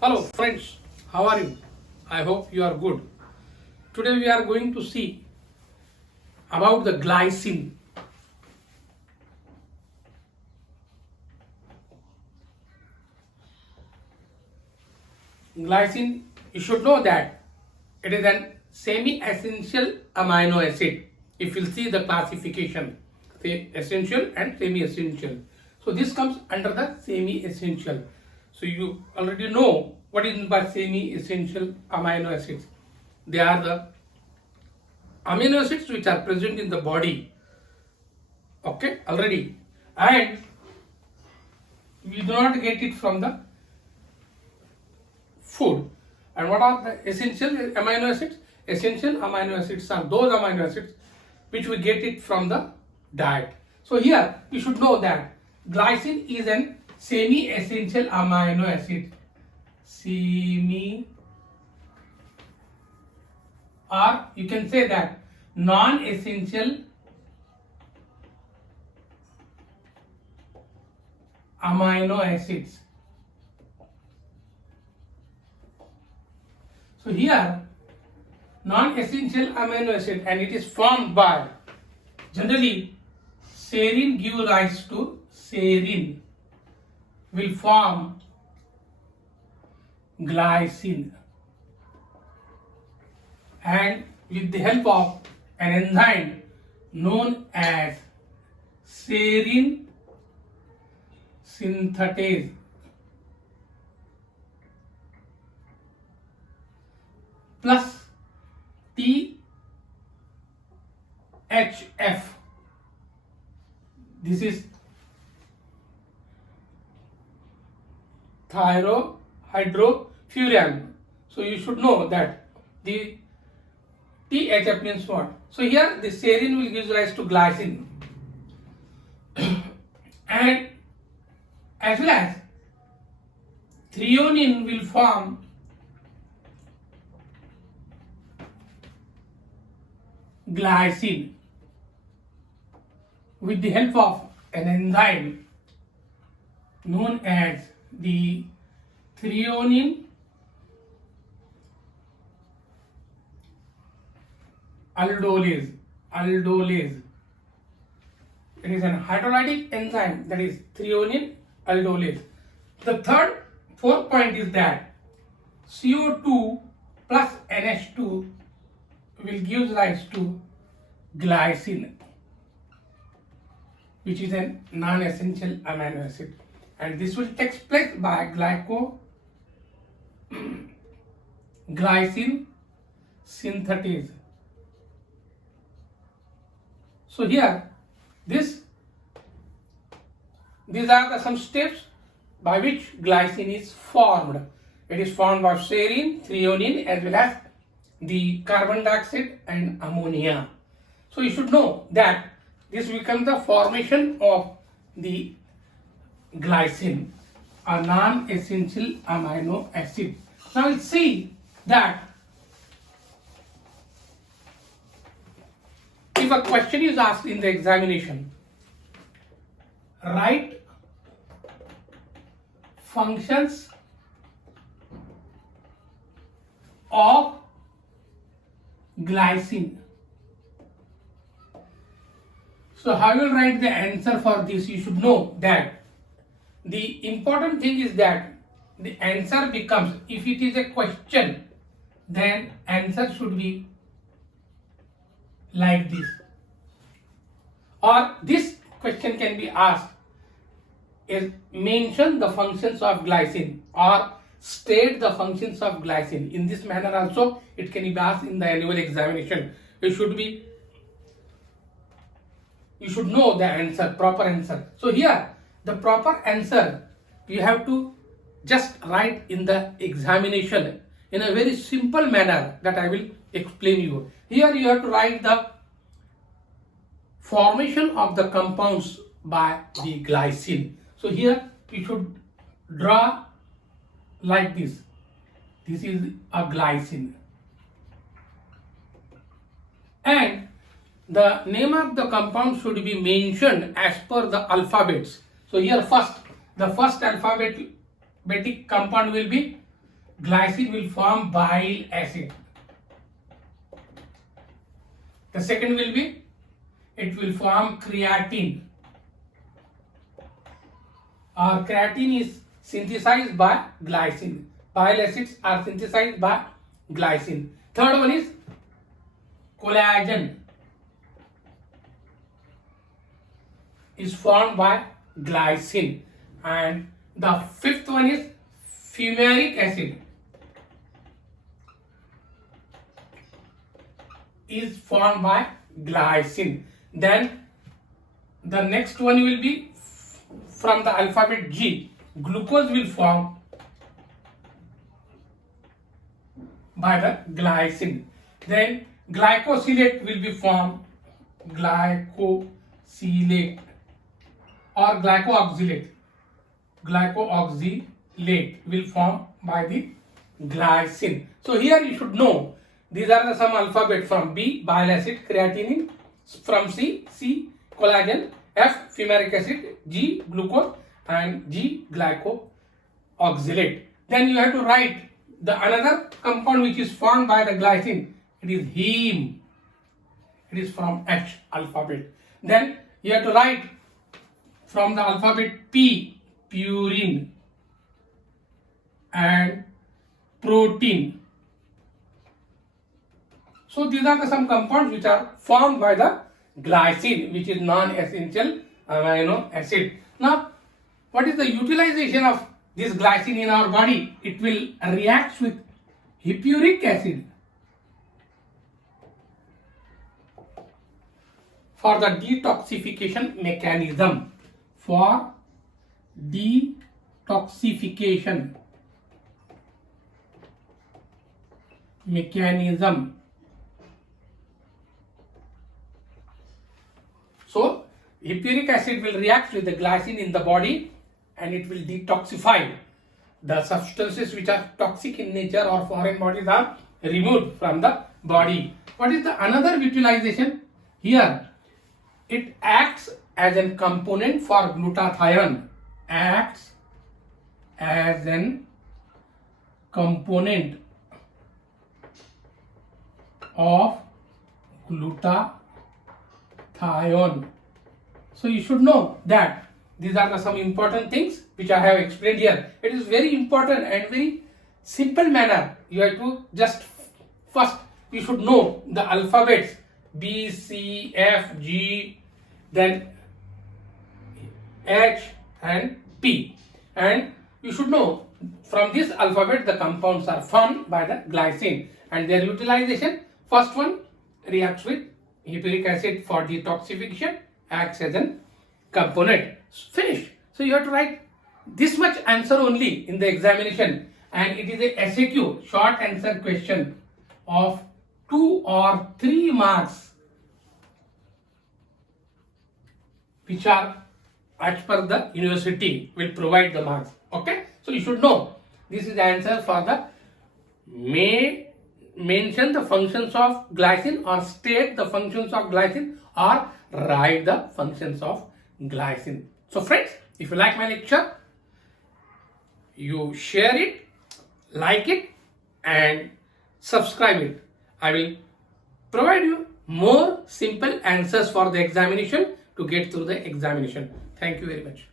Hello friends, how are you? I hope you are good. Today we are going to see about the glycine. Glycine, you should know that it is an semi-essential amino acid. If you see the classification, say essential and semi-essential. So this comes under the semi-essential. So you already know what is meant by semi-essential amino acids. They are the amino acids which are present in the body. Okay, already. And we do not get it from the food. And what are the essential amino acids? Essential amino acids are those amino acids which we get it from the diet. So here you should know that glycine is an semi-essential amino acid. Or you can say that non-essential amino acids. So here non-essential amino acid, and it is formed by generally serine give rise to serine will form glycine, and with the help of an enzyme known as serine synthetase plus THF. This is thyrohydrofuran. So you should know that the THF means what? So here the serine will give rise to glycine, and as well as threonine will form glycine with the help of an enzyme known as the threonine aldolase. It is an hydrolytic enzyme, that is threonine aldolase. The fourth point is that CO2 plus NH2 will give rise to glycine, which is a non-essential amino acid, and this will take place by glycine synthetase. So here these are some steps by which glycine is formed. It is formed by serine, threonine, as well as the carbon dioxide and ammonia. So you should know that this becomes the formation of the glycine, a non-essential amino acid. Now let's see that if a question is asked in the examination, write functions of glycine. So how you will write the answer for this? You should know that the important thing is that the answer becomes, if it is a question, then answer should be like this. Or this question can be asked is mention the functions of glycine or state the functions of glycine. In this manner also it can be asked in the annual examination. You should know the answer, proper answer. So here the proper answer you have to just write in the examination in a very simple manner that I will explain you. Here you have to write the formation of the compounds by the glycine. So here you should draw like this. This is a glycine, and the name of the compound should be mentioned as per the alphabets. So here the first alphabetic compound will be glycine will form bile acid. The second will be, it will form creatine. Or creatine is synthesized by glycine. Bile acids are synthesized by glycine. Third one is collagen is formed by glycine. And the fifth one is fumaric acid is formed by glycine. Then the next one will be from the alphabet G. Glucose will form by the glycine. Then glycosylate will be formed, glycosylate or glycooxylate. Glycooxylate will form by the glycine. So here you should know these are the some alphabet from B, bile acid, creatinine, from C, collagen, F, fumaric acid, G, glucose, and G, glycooxylate. Then you have to write the another compound which is formed by the glycine. It is heme. It is from H alphabet. Then you have to write from the alphabet P, purine and protein. So these are the some compounds which are formed by the glycine, which is non-essential amino acid. Now, what is the utilization of this glycine in our body? It will react with hippuric acid for the detoxification mechanism. For detoxification mechanism. So, hippuric acid will react with the glycine in the body and it will detoxify. The substances which are toxic in nature or foreign bodies are removed from the body. What is the another utilization? Here, it acts as a component for glutathione. Acts as an component of glutathione. So you should know that these are the some important things which I have explained here. It is very important and very simple manner. You have to just first you should know the alphabets B, C, F, G, then H and P, and you should know from this alphabet the compounds are formed by the glycine and their utilization. First one reacts with hippuric acid for detoxification, acts as a component. Finish. So you have to write this much answer only in the examination, and it is a SAQ, short answer question of 2 or 3 marks, which are as per the university will provide the marks. Okay, so you should know this is the answer for the may mention the functions of glycine or state the functions of glycine or write the functions of glycine. So friends, if you like my lecture, you share it, like it and subscribe it. I will provide you more simple answers for the examination to get through the examination. Thank you very much.